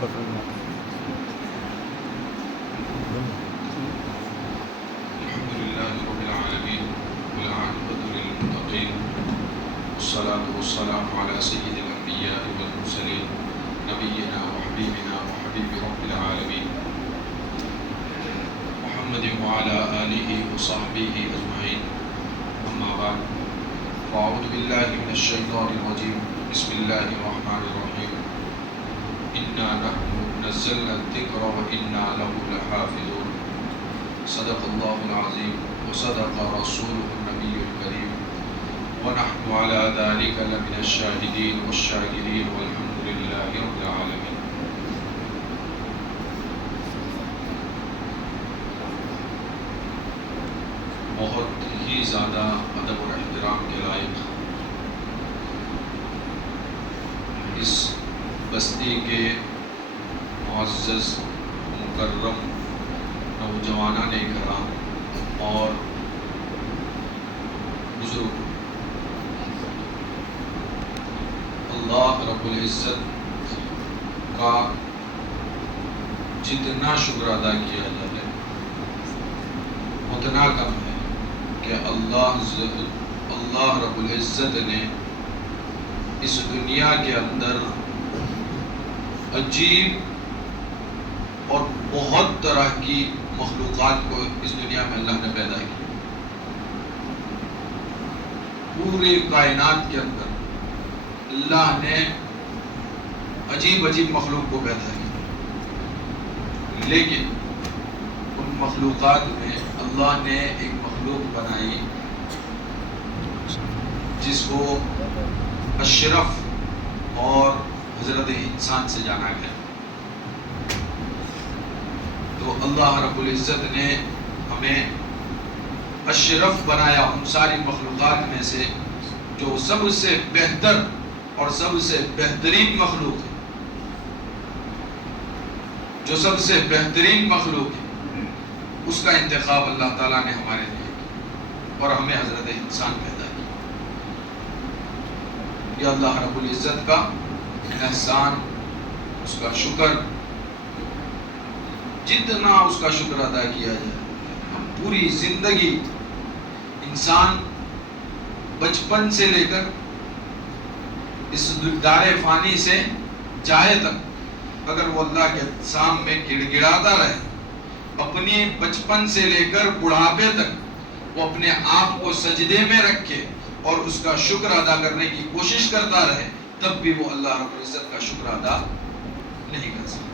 لله رب العالمين والعاقبة للمتقين والصلاة والسلام على سيد الأنبياء والمرسلين نبينا وحبيبنا وحبيب رب العالمين محمد وعلى آله وصحبه أجمعين أما بعد فأعوذ بالله من الشيطان الرجيم بسم الله الرحمن الرحيم إنا نحن نزلنا الذكر وإنا له لحافظون صدق الله العظيم وصدق رسوله النبي الكريم ونحن على ذلك لمن الشاهدين والشاكرين والحمد لله رب العالمين. بہت ہی زیادہ ادب اور احترام کے لائق اس بستی کے معزز مکرم نوجوانان کرام اور بزرگ اللہ رب العزت کا جتنا شکر ادا کیا جائے اتنا کم ہے کہ اللہ رب العزت نے اس دنیا کے اندر عجیب اور بہت طرح کی مخلوقات کو اس دنیا میں اللہ نے پیدا کی. پوری کائنات کے اندر اللہ نے عجیب عجیب مخلوق کو پیدا کی، لیکن ان مخلوقات میں اللہ نے ایک مخلوق بنائی جس کو اشرف اور حضرت انسان سے جانا گیا. تو اللہ رب العزت نے ہمیں اشرف بنایا ان ساری مخلوقات میں سے جو سب سے بہتر اور سب سے بہترین مخلوق ہے، جو سب سے بہترین مخلوق ہے اس کا انتخاب اللہ تعالیٰ نے ہمارے لیے کیا اور ہمیں حضرت انسان پیدا کیا. یہ اللہ رب العزت کا احسان، اس کا شکر، جتنا اس کا شکر ادا کیا جائے. ہم پوری زندگی انسان بچپن سے لے کر اس دار فانی سے جائے تک اگر وہ اللہ کے سامنے گڑ گڑاتا رہے، اپنی بچپن سے لے کر بڑھاپے تک وہ اپنے آپ کو سجدے میں رکھے اور اس کا شکر ادا کرنے کی کوشش کرتا رہے، تب بھی وہ اللہ رب العزت کا شکر ادا نہیں کر سکتا.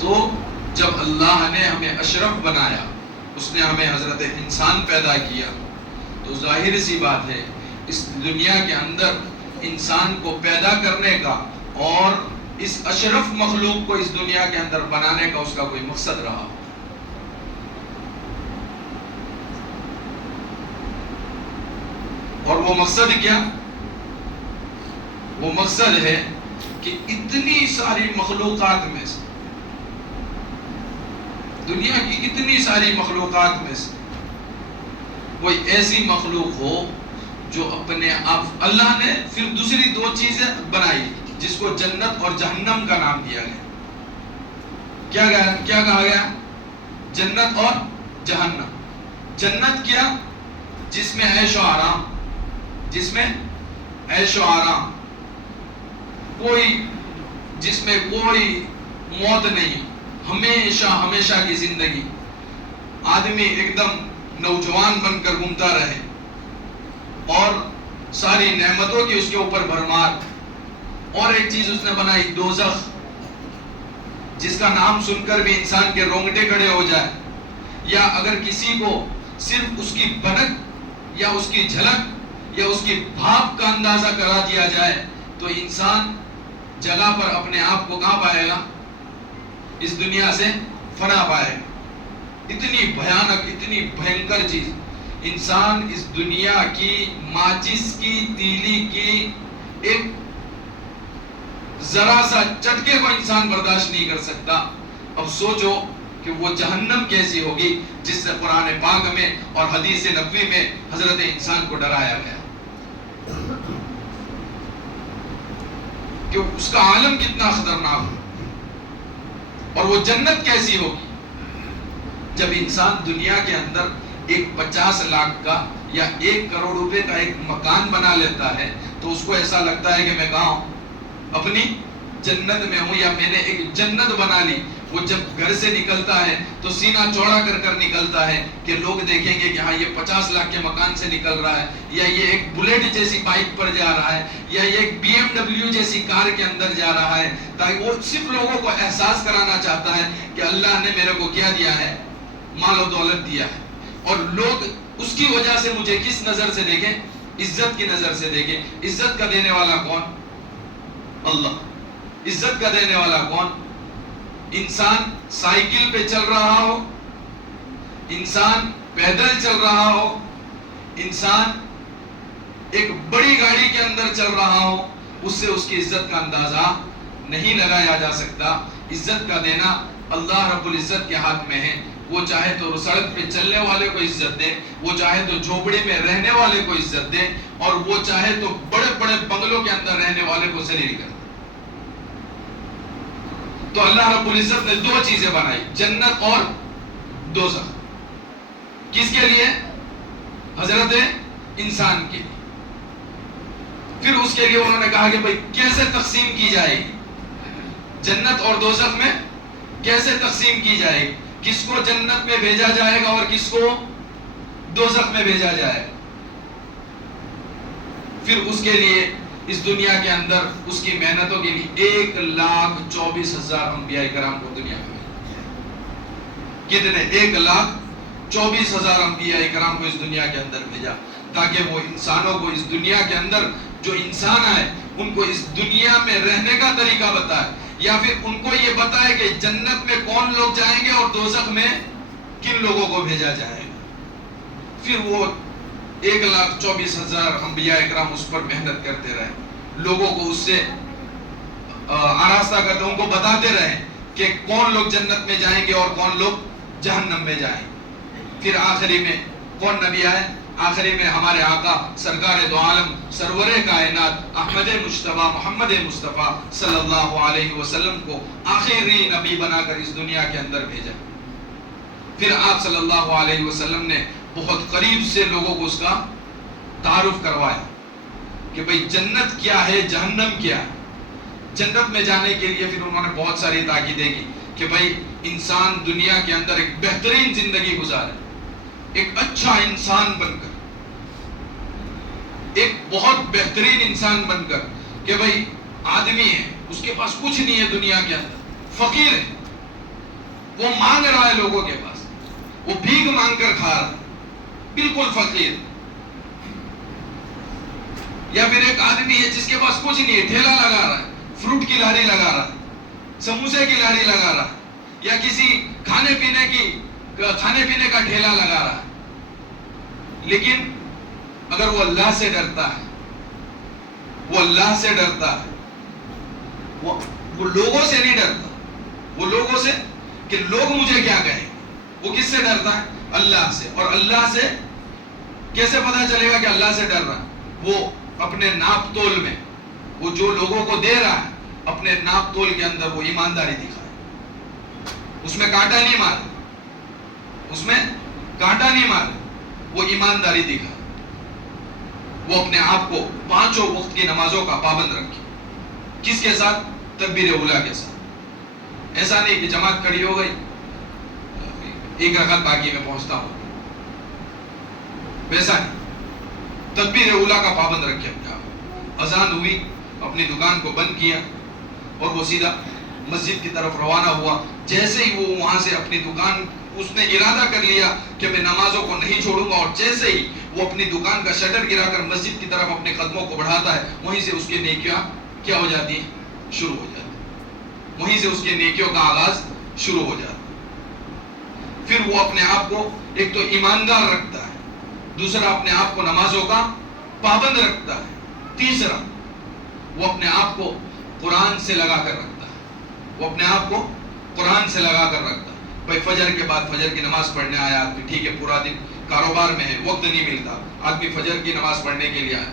تو جب اللہ نے ہمیں اشرف بنایا، اس نے ہمیں حضرت انسان پیدا کیا، تو ظاہر سی بات ہے اس دنیا کے اندر انسان کو پیدا کرنے کا اور اس اشرف مخلوق کو اس دنیا کے اندر بنانے کا اس کا کوئی مقصد رہا. اور وہ مقصد کیا؟ وہ مقصد ہے کہ اتنی ساری مخلوقات میں سے، دنیا کی اتنی ساری مخلوقات میں سے کوئی ایسی مخلوق ہو جو اپنے آپ، اللہ نے پھر دوسری دو چیزیں بنائی جس کو جنت اور جہنم کا نام دیا گیا. کیا کہا گیا؟ جنت اور جہنم. جنت کیا؟ جس میں عیش و آرام، جس میں عیش و آرام، جس میں کوئی موت نہیں، ہمیشہ کی زندگی، آدمی ایک دم نوجوان بن کر گھومتا رہے اور ساری نعمتوں کی اس کے اوپر بھرمار. اور ایک چیز اس نے بنائی دوزخ، جس کا نام سن کر بھی انسان کے رونگٹے کھڑے ہو جائے، یا اگر کسی کو صرف اس کی بھنک یا اس کی جھلک یا اس کی بھاپ کا اندازہ کرا دیا جائے تو انسان جگہ پر اپنے آپ کو کہاں پائے گا؟ اس دنیا سے فنا پائے گا. اتنی بھیانک، اتنی بھینکر چیز. انسان اس دنیا کی ماچس کی تیلی کی ایک ذرا سا چٹکے کو انسان برداشت نہیں کر سکتا. اب سوچو کہ وہ جہنم کیسی ہوگی جس سے قرآن پاک میں اور حدیث نبوی میں حضرت انسان کو ڈرایا گیا. کہ اس کا عالم کتنا خطرناک ہو اور وہ جنت کیسی ہوگی. جب انسان دنیا کے اندر ایک 50 لاکھ کا یا 1 کروڑ روپے کا ایک مکان بنا لیتا ہے تو اس کو ایسا لگتا ہے کہ میں کہاں ہوں؟ اپنی جنت میں ہوں، یا میں نے ایک جنت بنا لی. وہ جب گھر سے نکلتا ہے تو سینہ چوڑا کر کر نکلتا ہے کہ لوگ دیکھیں گے کہ ہاں یہ 50 لاکھ کے مکان سے نکل رہا ہے، یا یہ ایک بلیٹ جیسی بائک پر جا رہا ہے، یا یہ ایک BMW جیسی کار کے اندر جا رہا ہے، تاکہ وہ صرف لوگوں کو احساس کرانا چاہتا ہے کہ اللہ نے میرے کو کیا دیا ہے، مال و دولت دیا ہے، اور لوگ اس کی وجہ سے مجھے کس نظر سے دیکھیں؟ عزت کی نظر سے دیکھیں. عزت کا دینے والا کون؟ اللہ. عزت کا دینے والا کون؟ انسان سائیکل پہ چل رہا ہو، انسان پیدل چل رہا ہو، انسان ایک بڑی گاڑی کے اندر چل رہا ہو، اس سے اس کی عزت کا اندازہ نہیں لگایا جا سکتا. عزت کا دینا اللہ رب العزت کے ہاتھ میں ہے. وہ چاہے تو سڑک پہ چلنے والے کو عزت دے، وہ چاہے تو جھوپڑی میں رہنے والے کو عزت دے، اور وہ چاہے تو بڑے بڑے بنگلوں کے اندر رہنے والے کو ذلیل کر دے. تو اللہ رب العزت نے 2 چیزیں بنائی، جنت اور دوزخ. کس کے لیے؟ حضرت انسان کے لیے. پھر اس کے لیے انہوں نے کہا کہ بھئی کیسے تقسیم کی جائے گی جنت اور دوزخ میں؟ کیسے تقسیم کی جائے گی؟ کس کو جنت میں بھیجا جائے گا اور کس کو دوزخ میں بھیجا جائے گا؟ پھر اس کے لیے اس دنیا کے اندر اس کی محنتوں کے لیے 1,24,000 انبیاء کرام کو دنیا میں کتنے 1,24,000 انبیاء کرام کو اس دنیا کے اندر بھیجا، تاکہ وہ انسانوں کو اس دنیا کے اندر جو انسان آئے ان کو اس دنیا میں رہنے کا طریقہ بتائے، یا پھر ان کو یہ بتائے کہ جنت میں کون لوگ جائیں گے اور دوزخ میں کن لوگوں کو بھیجا جائے گا. پھر وہ 1,24,000 انبیاء اکرام اس پر محنت کرتے رہے، لوگوں کو اس سے آراستہ کرتے، ان کو بتاتے رہے کہ کون لوگ جنت میں جائیں گے اور کون لوگ جہنم میں جائیں گے. پھر آخری میں کون نبی آئے؟ آخری میں ہمارے آقا سرکار دو عالم سرور کائنات احمد مجتبی محمد مصطفیٰ صلی اللہ علیہ وسلم کو آخری نبی بنا کر اس دنیا کے اندر بھیجا. پھر آپ صلی اللہ علیہ وسلم نے بہت قریب سے لوگوں کو اس کا تعارف کروایا کہ بھئی جنت کیا ہے، جہنم کیا ہے. جنت میں جانے کے لیے پھر انہوں نے بہت ساری تاکیدیں کی کہ بھئی انسان دنیا کے اندر ایک بہترین زندگی گزارے، ایک اچھا انسان بن کر، ایک بہت بہترین انسان بن کر، کہ بھئی آدمی ہے اس کے پاس کچھ نہیں ہے دنیا کے اندر، فقیر ہے، وہ مانگ رہا ہے لوگوں کے پاس، وہ بھیک مانگ کر کھا رہا ہے، بالکل فقیر. یا پھر ایک آدمی ہے جس کے پاس کچھ نہیں ہے، ٹھیلا لگا رہا ہے، فروٹ کی لاری لگا رہا ہے، سموسے کی لاری لگا رہا ہے، یا کسی کھانے پینے کا ٹھیلا لگا رہا ہے. لیکن اگر وہ اللہ سے ڈرتا ہے، وہ اللہ سے ڈرتا ہے، وہ لوگوں سے نہیں ڈرتا، وہ لوگوں سے کہ لوگ مجھے کیا کہیں، وہ کس سے ڈرتا ہے؟ اللہ سے. اور اللہ سے کیسے پتا چلے گا کہ اللہ سے ڈر رہا ہے؟ وہ اپنے ناپ تول میں، وہ جو لوگوں کو دے رہا ہے اپنے ناپ تول کے اندر وہ ایمانداری دکھائے، اس میں کانٹا نہیں مارے، اس میں کانٹا نہیں مارے، وہ ایمانداری دکھائے. وہ اپنے آپ کو 5 وقت کی نمازوں کا پابند رکھے. کس کے ساتھ؟ تکبیر اولیٰ کے ساتھ. ایسا نہیں کہ جماعت کھڑی ہو گئی، 1 رکعت باقی میں پہنچتا ہوں، ویسا نہیں. تکبیر اولیٰ کا پابند رکھے اپنے آپ. اذان ہوئی، اپنی دکان کو بند کیا اور وہ سیدھا مسجد کی طرف روانہ ہوا. جیسے ہی وہ وہاں سے اپنی دکان، اس نے ارادہ کر لیا کہ میں نمازوں کو نہیں چھوڑوں گا، اور جیسے ہی وہ اپنی دکان کا شٹر گرا کر مسجد کی طرف اپنے قدموں کو بڑھاتا ہے، وہیں سے اس کی نیکیاں کیا ہو جاتی ہیں؟ شروع ہو جاتی ہیں. وہیں سے اس کی نیکیوں کا آغاز شروع ہو جاتا ہے. پھر وہ اپنے آپ کو ایک تو ایماندار رکھتا ہے، دوسرا اپنے آپ کو نمازوں کا پابند رکھتا ہے، تیسرا وہ اپنے آپ کو قرآن سے لگا کر رکھتا ہے، وہ اپنے آپ کو قرآن سے لگا کر رکھتا ہے. بھائی فجر کے بعد فجر کی نماز پڑھنے آیا آدمی، ٹھیک ہے، پورا دن کاروبار میں ہے، وقت نہیں ملتا، آدمی فجر کی نماز پڑھنے کے لیے آیا،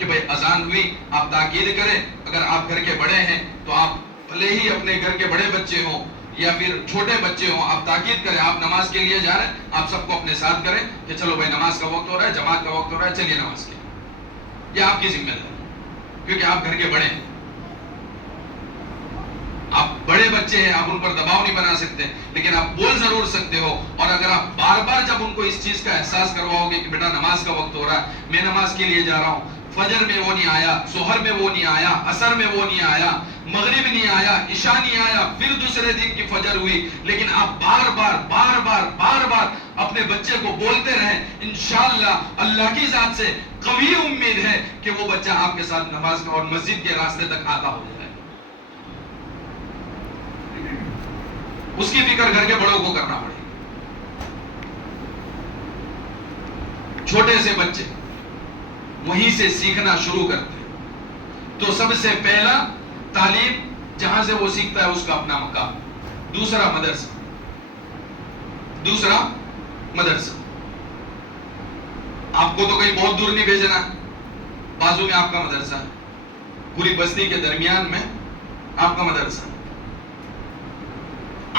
کہ بھئی اذان ہوئی آپ تاکید کریں. اگر آپ گھر کے بڑے ہیں تو آپ بھلے ہی اپنے گھر کے بڑے بچے ہوں یا پھر چھوٹے بچے ہوں، آپ تاکید کریں. آپ نماز کے لیے جا رہے ہیں، آپ سب کو اپنے ساتھ کریں کہ چلو بھائی نماز کا وقت ہو رہا ہے، جماعت کا وقت ہو رہا ہے، چلیے نماز کے. یہ آپ کی ذمہ داری، کیونکہ آپ گھر کے بڑے ہیں. آپ بڑے بچے ہیں، آپ ان پر دباؤ نہیں بنا سکتے، لیکن آپ بول ضرور سکتے ہو. اور اگر آپ بار بار جب ان کو اس چیز کا احساس کرواؤ گے کہ بیٹا نماز کا وقت ہو رہا ہے، میں نماز کے لیے جا رہا ہوں، فجر میں وہ نہیں آیا، ظہر میں وہ نہیں آیا، عصر میں وہ نہیں آیا، مغرب نہیں آیا، عشاء نہیں آیا، پھر دوسرے دن کی فجر ہوئی، لیکن آپ بار بار اپنے بچے کو بولتے رہیں، انشاءاللہ اللہ کی ذات سے قوی امید ہے کہ وہ بچہ آپ کے ساتھ نماز اور مسجد کے راستے تک آتا ہو جائے. اس کی فکر گھر کے بڑوں کو کرنا پڑے. چھوٹے سے بچے وہیں سے سیکھنا شروع کرتے ہیں. تو سب سے پہلا تعلیم جہاں سے وہ سیکھتا ہے اس کا اپنا مقام. دوسرا مدرسہ. آپ کو تو کہیں بہت دور نہیں بھیجنا، بازو میں آپ کا مدرسہ ہے، پوری بستی کے درمیان میں آپ کا مدرسہ.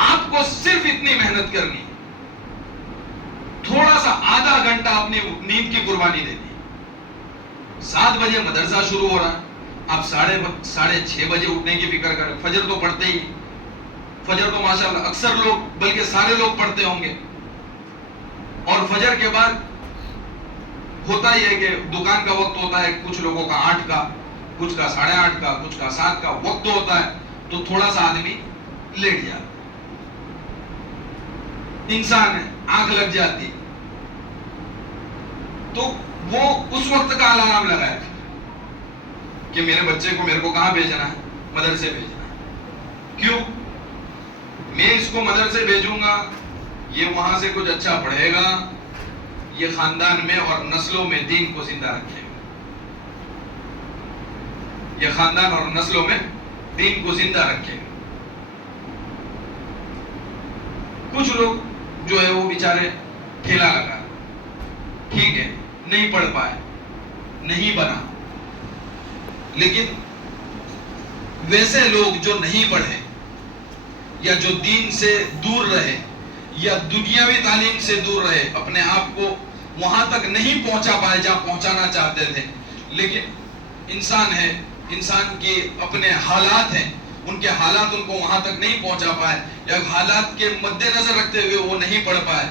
آپ کو صرف اتنی محنت کرنی، تھوڑا سا آدھا گھنٹہ اپنی نیند کی قربانی دینی. 7 بجے مدرسہ شروع ہو رہا ہے، آپ 6:30 بجے اٹھنے کی فکر کریں. فجر تو پڑھتے ہی، فجر تو ماشاءاللہ اکثر لوگ بلکہ سارے لوگ پڑھتے ہوں گے. اور فجر کے بعد ہوتا ہی ہے کہ دکان کا وقت ہوتا ہے، کچھ لوگوں کا 8 کا، کچھ کا 8:30 کا، کچھ کا 7 کا وقت ہوتا ہے، تو تھوڑا سا آدمی لیٹ جاتا ہے. انسان ہے، آنکھ لگ جاتی، تو وہ اس وقت کا الارم لگائے کہ میرے بچے کو میرے کو کہاں بھیجنا ہے، مدرسے بھیجنا ہے. کیوں؟ میں اس کو مدرسے بھیجوں گا، یہ وہاں سے کچھ اچھا پڑھے گا، یہ خاندان میں اور نسلوں میں دین کو زندہ رکھے گا. یہ خاندان اور نسلوں میں دین کو زندہ رکھے گا. کچھ لوگ جو ہے وہ بیچارے ٹھیلا لگا، ٹھیک ہے نہیں پڑھ پائے، نہیں بنا. لیکن ویسے لوگ جو نہیں پڑھے یا جو دین سے دور رہے یا دنیاوی تعلیم سے دور رہے، اپنے آپ کو وہاں تک نہیں پہنچا پائے جہاں پہنچانا چاہتے تھے، لیکن انسان ہے، انسان کے اپنے حالات ہیں، ان کے حالات ان کو وہاں تک نہیں پہنچا پائے یا حالات کے مد نظر رکھتے ہوئے وہ نہیں پڑھ پائے،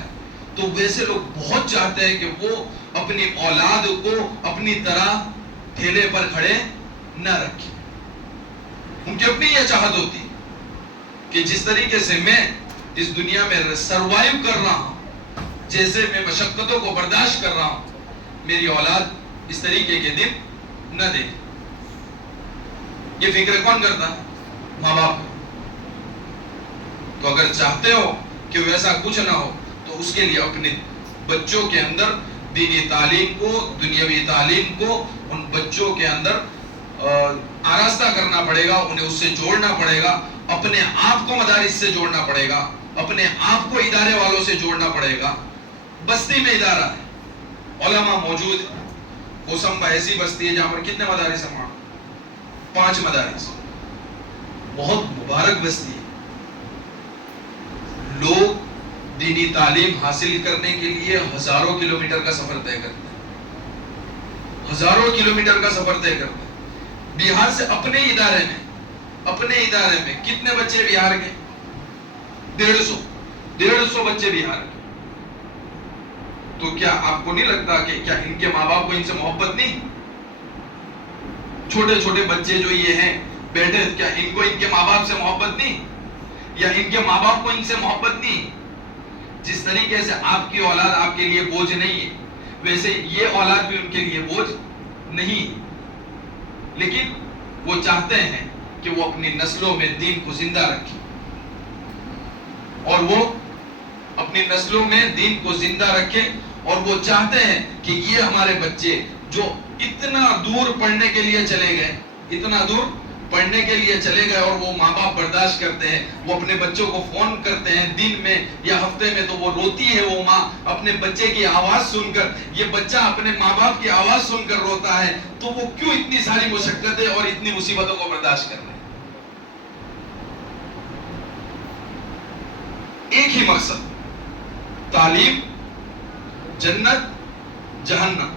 تو ویسے لوگ بہت چاہتے ہیں کہ وہ اپنی اولاد کو اپنی طرح ٹھیلے پر کھڑے نہ رکھیں. ان کی اپنی یہ چاہت ہوتی کہ جس طریقے سے میں اس دنیا میں سروائیو کر رہا ہوں، جیسے میں مشقتوں کو برداشت کر رہا ہوں، میری اولاد اس طریقے کے دن نہ دے. یہ فکر کون کرتا؟ ماں باپ. تو اگر چاہتے ہو کہ ویسا کچھ نہ ہو تو اس کے لیے اپنے بچوں کے اندر دینی تعلیم کو، دنیاوی تعلیم کو ان بچوں کے اندر آراستہ کرنا پڑے گا، انہیں اس سے جوڑنا پڑے گا، اپنے آپ کو مدارس سے جوڑنا پڑے گا، اپنے آپ کو ادارے والوں سے جوڑنا پڑے گا. بستی میں ادارہ ہے، علماء موجود ہے. کوسمبا ایسی بستی ہے جہاں پر کتنے مدارس ہیں؟ 5 مدارس. بہت مبارک بستی ہے. لوگ دینی تعلیم حاصل کرنے کے لیے ہزاروں کلومیٹر کا سفر طے کرتے ہیں، ہزاروں کلومیٹر کا سفر طے کرتے ہیں. بہار سے اپنے ادارے میں کتنے بچے بہار کے؟ 150 بچے بہار کے. تو کیا آپ کو نہیں لگتا کہ کیا ان کے ماں باپ کو ان سے محبت نہیں؟ چھوٹے چھوٹے بچے جو یہ ہیں بیٹے، کیا ان کو ان کے ماں باپ سے محبت نہیں؟ یا ان کے ماں باپ کو ان سے محبت نہیں؟ جس طریقے سے آپ کی اولاد آپ کے لیے بوجھ نہیں ہے، ویسے یہ اولاد بھی ان کے لیے بوجھ نہیں. لیکن وہ چاہتے ہیں کہ وہ اپنی نسلوں میں دین کو زندہ رکھیں، اور وہ اپنی نسلوں میں دین کو زندہ رکھیں، اور وہ چاہتے ہیں کہ یہ ہمارے بچے جو اتنا دور پڑھنے کے لیے چلے گئے، اتنا دور پڑھنے کے لیے چلے گئے اور وہ ماں باپ برداشت کرتے ہیں، وہ اپنے بچوں کو فون کرتے ہیں دن میں یا ہفتے میں، تو وہ روتی ہے وہ ماں اپنے بچے کی آواز سن کر، یہ بچہ اپنے ماں باپ کی آواز سن کر روتا ہے، تو وہ کیوں اتنی ساری مشقتیں اور اتنی مصیبتوں کو برداشت کر رہے ہیں؟ ایک ہی مقصد، تعلیم، جنت، جہنم،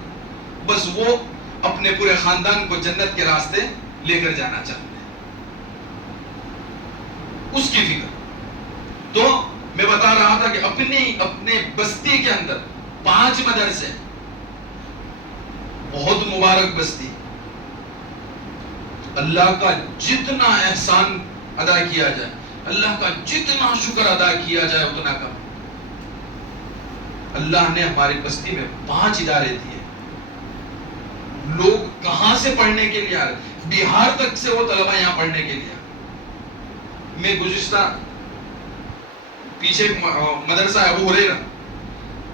بس وہ اپنے پورے خاندان کو جنت کے راستے لے کر جانا چاہتے ہیں، اس کی فکر۔ تو میں بتا رہا تھا کہ اپنے بستی کے اندر 5 مدرسے، بہت مبارک بستی، اللہ کا جتنا احسان ادا کیا جائے، اللہ کا جتنا شکر ادا کیا جائے اتنا کم۔ اللہ نے ہماری بستی میں 5 ادارے دیے، لوگ کہاں سے پڑھنے کے لیے آ رہے، بہار تک سے وہ طلبہ یہاں پڑھنے کے لیے۔ میں گزشتہ پیچھے مدرسہ ابو ہریرہ،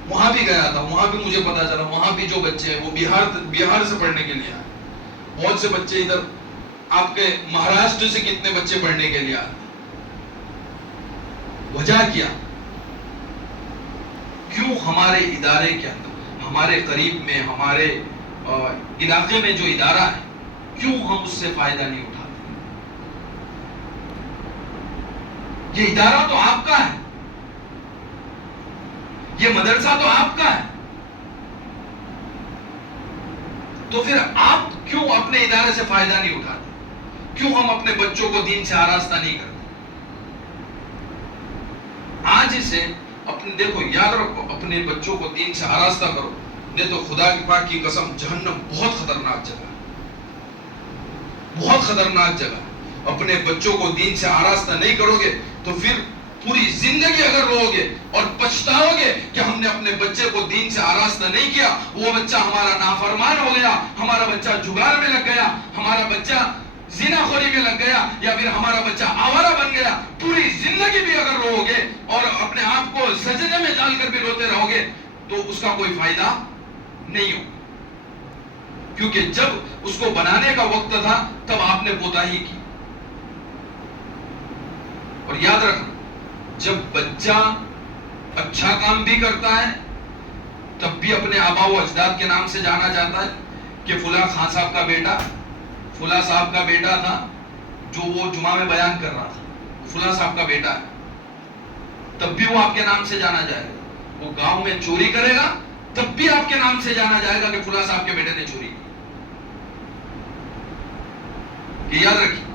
وہاں بھی گیا تھا، وہاں بھی مجھے پتا چلا وہاں بھی جو بچے ہیں وہ بہار سے پڑھنے کے لیے آئے۔ بہت سے بچے ادھر آپ کے مہاراشٹر سے کتنے بچے پڑھنے کے لیے آتے۔ وجہ کیا؟ کیوں ہمارے ادارے کے اندر، ہمارے قریب میں، ہمارے علاقے میں جو ادارہ ہے، کیوں ہم اس سے فائدہ نہیں اٹھاتے؟ یہ ادارہ تو آپ کا ہے، یہ مدرسہ تو آپ کا ہے، تو پھر آپ کیوں اپنے ادارے سے فائدہ نہیں اٹھاتے؟ کیوں ہم اپنے بچوں کو دین سے آراستہ نہیں کرتے؟ آج سے دیکھو، یاد رکھو، اپنے بچوں کو دین سے آراستہ کرو، نہیں تو خدا کی پاک کی قسم جہنم بہت خطرناک جگہ ہے، بہت خطرناک جگہ ہے۔ اپنے بچوں کو دین سے آراستہ نہیں کرو گے تو پھر پوری زندگی اگر رو گے اور پچھتاؤ گے کہ ہم نے اپنے بچے کو دین سے آراستہ نہیں کیا، وہ بچہ ہمارا نافرمان ہو گیا، ہمارا بچہ جگار میں لگ گیا، ہمارا بچہ زنا خوری میں لگ گیا، یا پھر ہمارا بچہ آوارہ بن گیا، پوری زندگی بھی اگر رو گے اور اپنے آپ کو سجدے میں ڈال کر بھی روتے رہو گے تو اس کا کوئی فائدہ نہیں ہو، کیونکہ جب اس کو بنانے کا وقت تھا تب آپ نے کوتاہی کی۔ اور یاد رکھنا، جب بچہ اچھا کام بھی کرتا ہے تب بھی اپنے آبا و اجداد کے نام سے جانا جاتا ہے کہ فلاں خان صاحب کا بیٹا، فلاں صاحب کا بیٹا تھا جو وہ جمعہ میں بیان کر رہا تھا، فلاں صاحب کا بیٹا ہے، تب بھی وہ آپ کے نام سے جانا جائے گا۔ وہ گاؤں میں چوری کرے گا تب بھی آپ کے نام سے جانا جائے گا کہ فلاں صاحب کے بیٹے نے چوری کی۔ یہ یاد رکھیے،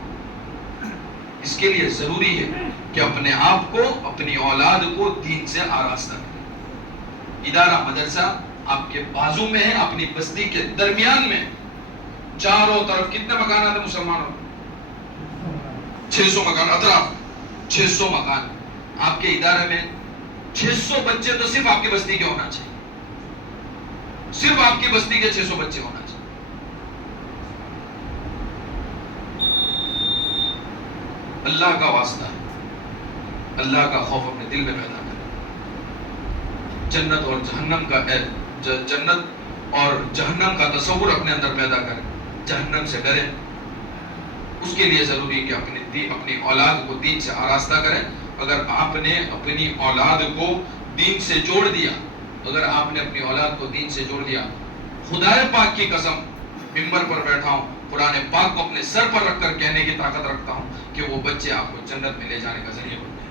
اس کے لیے ضروری ہے کہ اپنے آپ کو، اپنی اولاد کو دین سے آراستہ کریں۔ ادارہ مدرسہ آپ کے بازو میں ہے، اپنی بستی کے درمیان میں، چاروں طرف کتنے مکانات ہیں مسلمانوں؟ 600 مکان، اطراف 600 مکان۔ آپ کے ادارے میں 600 بچے تو صرف آپ کی بستی کے ہونا چاہیے، صرف آپ کی بستی کے 600 بچے ہونا چاہیے۔ اللہ کا واسطہ ہے، اللہ کا خوف اپنے دل میں پیدا کریں، جنت اور جہنم کا جنت اور جہنم کا تصور اپنے اندر پیدا کریں، جہنم سے ڈریں۔ اس کے لیے ضروری ہے کہ اپنی اولاد کو دین سے آراستہ کریں۔ اگر آپ نے اپنی اولاد کو دین سے جوڑ دیا، اگر آپ نے اپنی اولاد کو دین سے جوڑ دیا، خدا پاک کی قسم، ممبر پر بیٹھا ہوں، قرآن پاک کو اپنے سر پر رکھ کر کہنے کی طاقت رکھتا ہوں کہ وہ بچے آپ کو جنت میں لے جانے کا ذریعہ بن گئے۔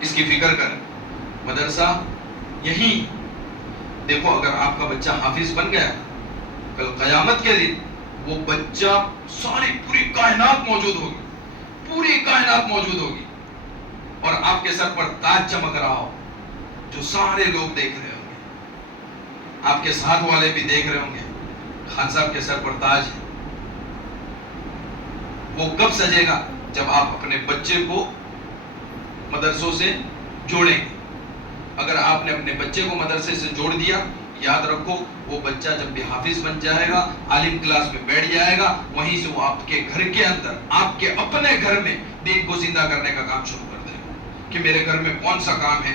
اس کی فکر کریں۔ مدرسہ یہی دیکھو، اگر آپ کا بچہ حافظ بن گیا، کل قیامت کے دن وہ بچہ ساری پوری کائنات موجود ہوگی، پوری کائنات موجود ہوگی، اور آپ کے سر پر تاج چمک رہا ہو جو سارے لوگ دیکھ رہے ہوں گے، آپ کے ساتھ والے بھی دیکھ رہے ہوں گے، خان صاحب کے سر پر تاج ہے۔ وہ کب سجے گا؟ جب آپ اپنے بچے کو مدرسوں سے جوڑیں گے۔ اگر آپ نے اپنے بچے کو مدرسے سے جوڑ دیا، یاد رکھو وہ بچہ جب بھی حافظ بن جائے گا، عالم کلاس میں بیٹھ جائے گا، وہیں سے وہ آپ کے گھر کے اندر، آپ کے اپنے گھر میں دین کو زندہ کرنے کا کام شروع کر دے گا کہ میرے گھر میں کون سا کام ہے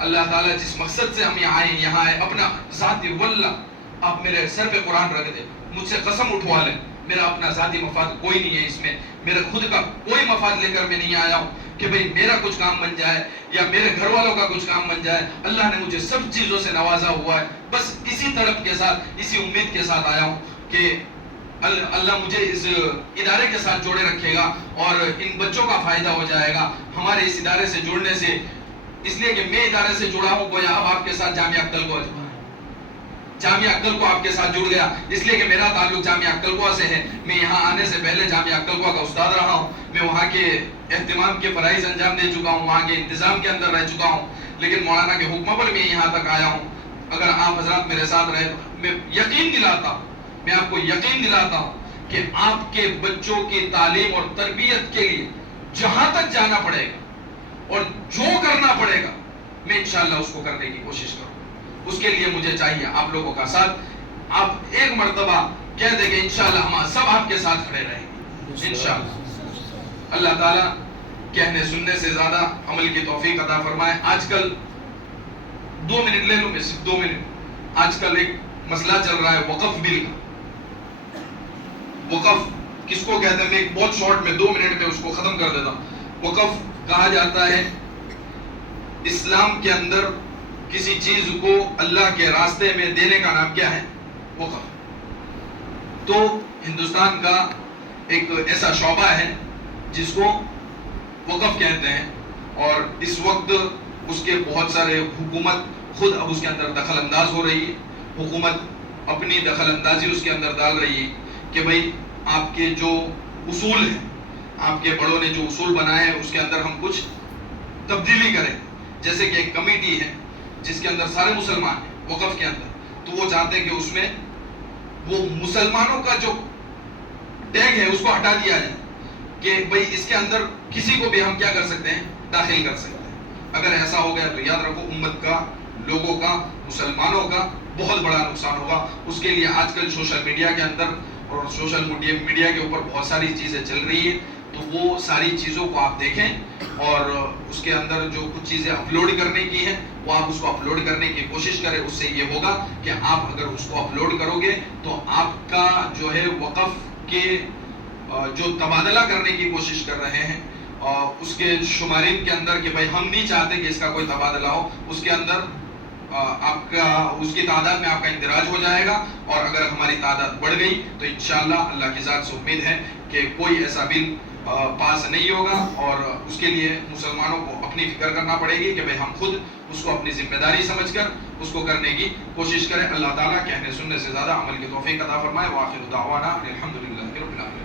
اللہ تعالیٰ جس مقصد سے ہم یہاں آئے اپنا ذاتی واللہ آپ میرے سر پہ قرآن رکھ دیں, مجھ سے قسم اٹھوا لیں, میرا اپنا ذاتی مفاد کوئی نہیں ہے اس میں, میرا خود کا کوئی مفاد لے کر میں نہیں آیا ہوں کہ بھئی میرا کچھ کام بن جائے یا میرے گھر والوں کا کچھ کام بن جائے. اللہ نے مجھے سب چیزوں سے نوازا ہوا ہے, بس اسی تڑپ کے ساتھ, اسی امید کے ساتھ آیا ہوں کہ اللہ مجھے اس ادارے کے ساتھ جوڑے رکھے گا اور ان بچوں کا فائدہ ہو جائے گا ہمارے اس ادارے سے جڑنے سے, اس لیے کہ میں ادارے سے جڑا ہوں گویا اب آپ کے ساتھ جامعہ عقل کو آپ کے ساتھ جڑ گیا, اس لیے کہ میرا تعلق جامعہ عقل سے ہے. میں یہاں آنے سے پہلے جامعہ عقل کا استاد رہا ہوں, میں وہاں کے اہتمام کے فرائض انجام دے چکا ہوں, وہاں کے انتظام کے اندر رہ چکا ہوں, لیکن مولانا کے حکم پر میں یہاں تک آیا ہوں. اگر آپ حضرات میرے ساتھ رہے, میں یقین دلاتا ہوں, میں آپ کو یقین دلاتا ہوں کہ آپ کے بچوں کی تعلیم اور تربیت کے لیے جہاں تک جانا پڑے گا اور جو کرنا پڑے گا میں انشاءاللہ اس کو کرنے کی کوشش کروں. اس کے لیے مجھے چاہیے آپ لوگوں کا ساتھ. آپ ایک مرتبہ کہہ دیں کہ انشاءاللہ ہم سب آپ کے ساتھ کھڑے رہیں گے انشاءاللہ. اللہ تعالیٰ کہنے سننے سے زیادہ عمل کی توفیق عطا فرمائے. آج کل 2 منٹ لے لوں, میں صرف 2 منٹ. آج کل ایک مسئلہ چل رہا ہے وقف بل کا. وقف کس کو کہتے ہیں, میں ایک بہت شارٹ میں 2 منٹ میں اس کو ختم کر دیتا ہوں. وقف کہا جاتا ہے اسلام کے اندر کسی چیز کو اللہ کے راستے میں دینے کا نام کیا ہے, وقف. تو ہندوستان کا ایک ایسا شعبہ ہے جس کو وقف کہتے ہیں, اور اس وقت اس کے بہت سارے حکومت خود اب اس کے اندر دخل انداز ہو رہی ہے. حکومت اپنی دخل اندازی اس کے اندر ڈال رہی ہے کہ بھئی آپ کے جو اصول ہیں, آپ کے بڑوں نے جو اصول بنائے ہیں اس کے اندر ہم کچھ تبدیلی کریں. جیسے کہ ایک کمیٹی ہے جس کے اندر سارے مسلمان ہیں وقف کے اندر, تو وہ چاہتے ہیں کہ اس میں وہ مسلمانوں کا جو ٹیگ ہے اس کو ہٹا دیا جائے کہ بھئی اس کے اندر کسی کو بھی ہم کیا کر سکتے ہیں, داخل کر سکتے ہیں. اگر ایسا ہو گیا تو یاد رکھو امت کا, لوگوں کا, مسلمانوں کا بہت بڑا نقصان ہوگا. اس کے لیے آج کل سوشل میڈیا کے اندر اور سوشل میڈیا کے اوپر بہت ساری چیزیں چل رہی ہیں, تو وہ ساری چیزوں کو آپ دیکھیں اور اس کے اندر جو کچھ چیزیں اپلوڈ کرنے کی ہیں وہ آپ اس کو اپلوڈ کرنے کی کوشش کریں. اس سے یہ ہوگا کہ آپ اگر اس کو اپلوڈ کرو گے تو آپ کا جو ہے وقف کے جو تبادلہ کرنے کی کوشش کر رہے ہیں اس کے شمارین کے اندر کہ بھائی ہم نہیں چاہتے کہ اس کا کوئی تبادلہ ہو, اس کے اندر آپ کا اس کی تعداد میں آپ کا اندراج ہو جائے گا. اور اگر ہماری تعداد بڑھ گئی تو انشاءاللہ اللہ کی ذات سے امید ہے کہ کوئی ایسا بل پاس نہیں ہوگا, اور اس کے لیے مسلمانوں کو اپنی فکر کرنا پڑے گی کہ بھئی ہم خود اس کو اپنی ذمہ داری سمجھ کر اس کو کرنے کی کوشش کریں. اللہ تعالیٰ کہنے سننے سے زیادہ عمل کی توفیق عطا فرمائے. وآخر دعوانا الحمدللہ رب العالمین.